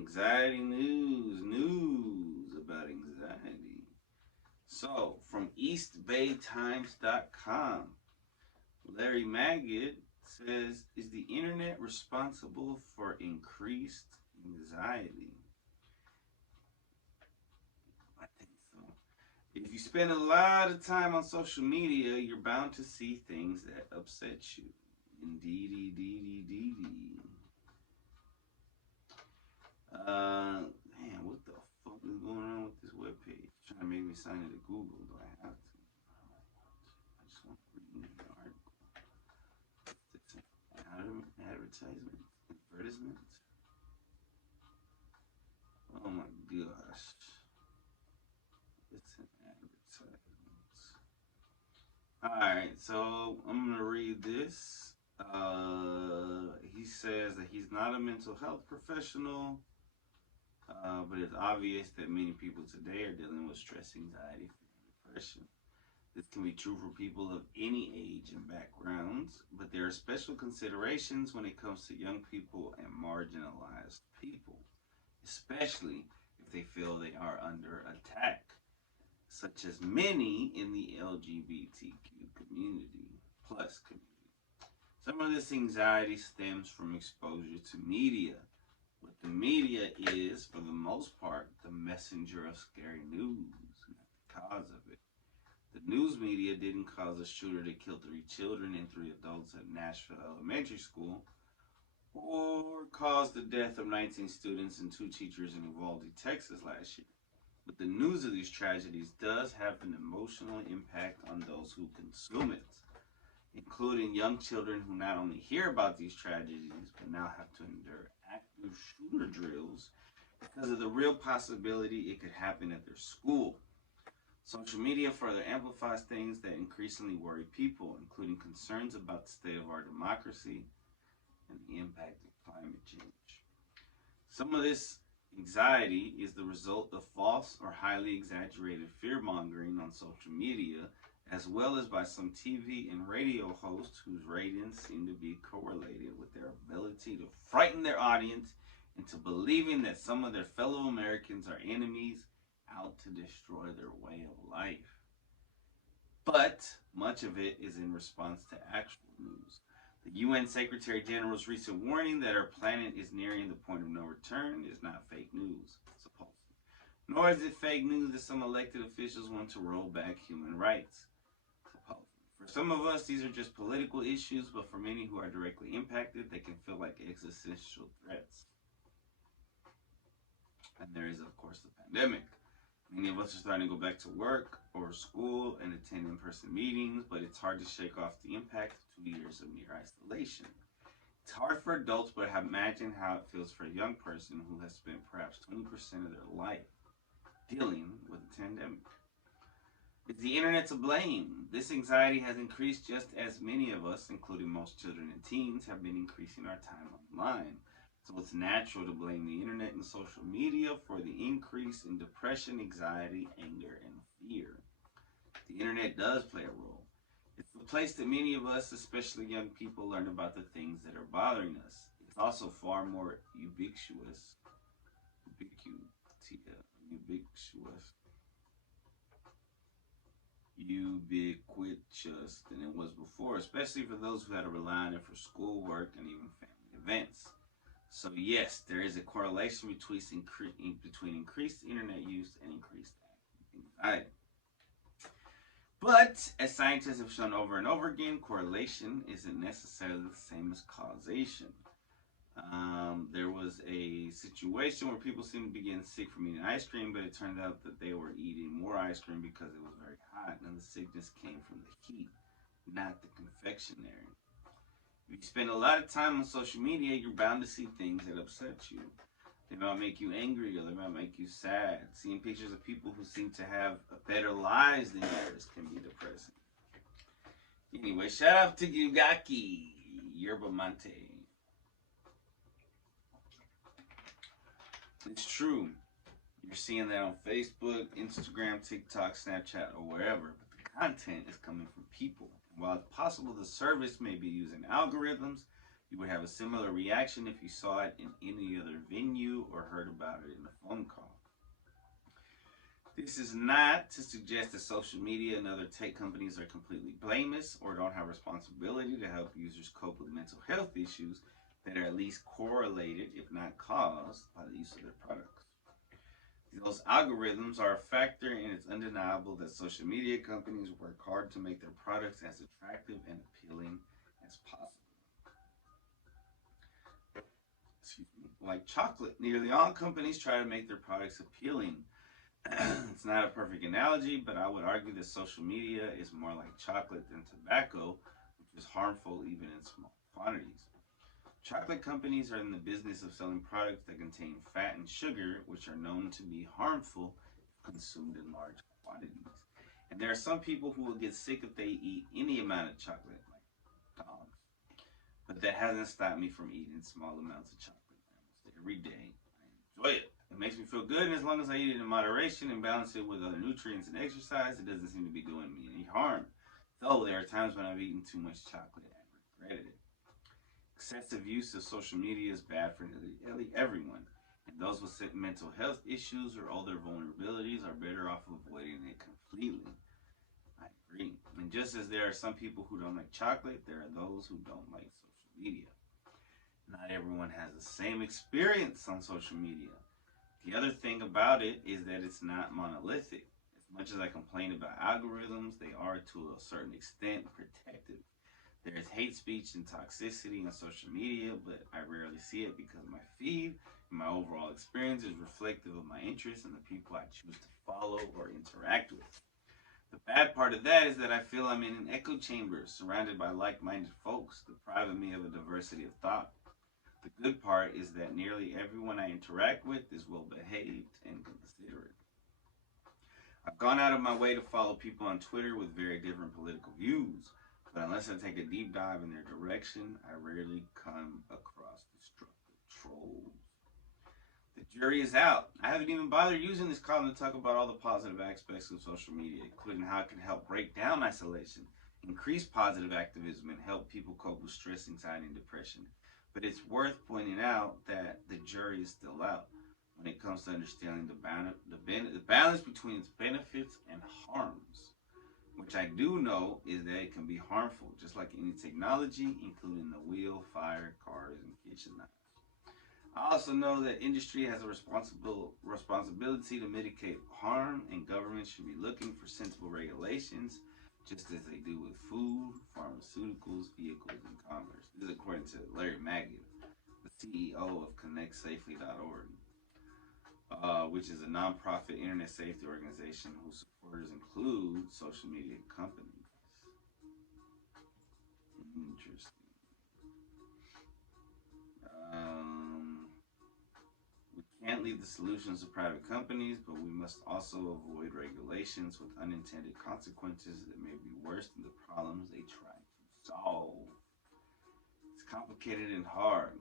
Anxiety news about anxiety. So, from EastBayTimes.com, Larry Magid says, is the internet responsible for increased anxiety? I think so. If you spend a lot of time on social media, you're bound to see things that upset you. Indeedy, deedy, deedy. Man, what the fuck is going on with this webpage? Trying to make me sign into Google. Do I have to? I just want to read the article. Advertisement. Advertisement. Oh my gosh. It's an advertisement. Alright, so I'm going to read this. He says that he's not a mental health professional. But it's obvious that many people today are dealing with stress, anxiety, fear, and depression. This can be true for people of any age and backgrounds, but there are special considerations when it comes to young people and marginalized people, especially if they feel they are under attack, such as many in the LGBTQ community, plus community. Some of this anxiety stems from exposure to media. What the media is, for the most part, the messenger of scary news, not the cause of it. The news media didn't cause a shooter to kill 3 children and 3 adults at Nashville Elementary School, or cause the death of 19 students and 2 teachers in Uvalde, Texas last year. But the news of these tragedies does have an emotional impact on those who consume it, including young children who not only hear about these tragedies, but now have to endure active shooter drills because of the real possibility it could happen at their school. Social media further amplifies things that increasingly worry people, including concerns about the state of our democracy and the impact of climate change. Some of this anxiety is the result of false or highly exaggerated fear-mongering on social media, as well as by some TV and radio hosts whose ratings seem to be correlated with their ability to frighten their audience into believing that some of their fellow Americans are enemies out to destroy their way of life. But much of it is in response to actual news. The UN Secretary General's recent warning that our planet is nearing the point of no return is not fake news, supposedly. Nor is it fake news that some elected officials want to roll back human rights. For some of us, these are just political issues, but for many who are directly impacted, they can feel like existential threats. And there is, of course, the pandemic. Many of us are starting to go back to work or school and attend in-person meetings, but it's hard to shake off the impact of 2 years of near isolation. It's hard for adults, but imagine how it feels for a young person who has spent perhaps 20% of their life dealing with a pandemic. Is the internet to blame? This anxiety has increased just as many of us, including most children and teens, have been increasing our time online. So it's natural to blame the internet and social media for the increase in depression, anxiety, anger, and fear. The internet does play a role. It's the place that many of us, especially young people, learn about the things that are bothering us. It's also far more ubiquitous than it was before, especially for those who had to rely on it for schoolwork and even family events. So yes, there is a correlation between increased internet use and increased anxiety. But as scientists have shown over and over again, correlation isn't necessarily the same as causation. There was a situation where people seemed to be getting sick from eating ice cream, but it turned out that they were eating more ice cream because it was very hot, and the sickness came from the heat, not the confectionery. If you spend a lot of time on social media, you're bound to see things that upset you. They might make you angry, or they might make you sad. Seeing pictures of people who seem to have better lives than yours can be depressing. Anyway, shout out to Yugaki Yerba Mate. It's true. You're seeing that on Facebook, Instagram, TikTok, Snapchat, or wherever. But the content is coming from people. And while it's possible the service may be using algorithms You would have a similar reaction if you saw it in any other venue or heard about it in a phone call. This is not to suggest that social media and other tech companies are completely blameless or don't have responsibility to help users cope with mental health issues that are at least correlated, if not caused, by the use of their products. Those algorithms are a factor, and it's undeniable that social media companies work hard to make their products as attractive and appealing as possible. Like chocolate, nearly all companies try to make their products appealing. It's not a perfect analogy, but I would argue that social media is more like chocolate than tobacco, which is harmful even in small quantities. Chocolate companies are in the business of selling products that contain fat and sugar, which are known to be harmful if consumed in large quantities. And there are some people who will get sick if they eat any amount of chocolate, like dogs. But that hasn't stopped me from eating small amounts of chocolate almost every day. I enjoy it. It makes me feel good, and as long as I eat it in moderation and balance it with other nutrients and exercise, it doesn't seem to be doing me any harm. Though there are times when I've eaten too much chocolate and regretted it. Excessive use of social media is bad for nearly everyone, and those with mental health issues or other vulnerabilities are better off avoiding it completely. I agree. And just as there are some people who don't like chocolate, there are those who don't like social media. Not everyone has the same experience on social media. The other thing about it is that it's not monolithic. As much as I complain about algorithms, they are to a certain extent protective. There is hate speech and toxicity on social media, but I rarely see it because my feed and my overall experience is reflective of my interests and the people I choose to follow or interact with. The bad part of that is that I feel I'm in an echo chamber surrounded by like-minded folks, depriving me of a diversity of thought. The good part is that nearly everyone I interact with is well behaved and considerate. I've gone out of my way to follow people on Twitter with very different political views, but unless I take a deep dive in their direction, I rarely come across destructive trolls. The jury is out. I haven't even bothered using this column to talk about all the positive aspects of social media, including how it can help break down isolation, increase positive activism, and help people cope with stress, anxiety, and depression. But it's worth pointing out that the jury is still out when it comes to understanding the balance between its benefits and harms. Which I do know is that it can be harmful, just like any technology, including the wheel, fire, cars, and kitchen knives. I also know that industry has a responsibility to mitigate harm, and governments should be looking for sensible regulations, just as they do with food, pharmaceuticals, vehicles, and commerce. This is according to Larry Magid, the CEO of ConnectSafely.org, which is a nonprofit internet safety organization whose supporters include social media companies. Interesting. We can't leave the solutions to private companies, but we must also avoid regulations with unintended consequences that may be worse than the problems they try to solve. It's complicated and hard.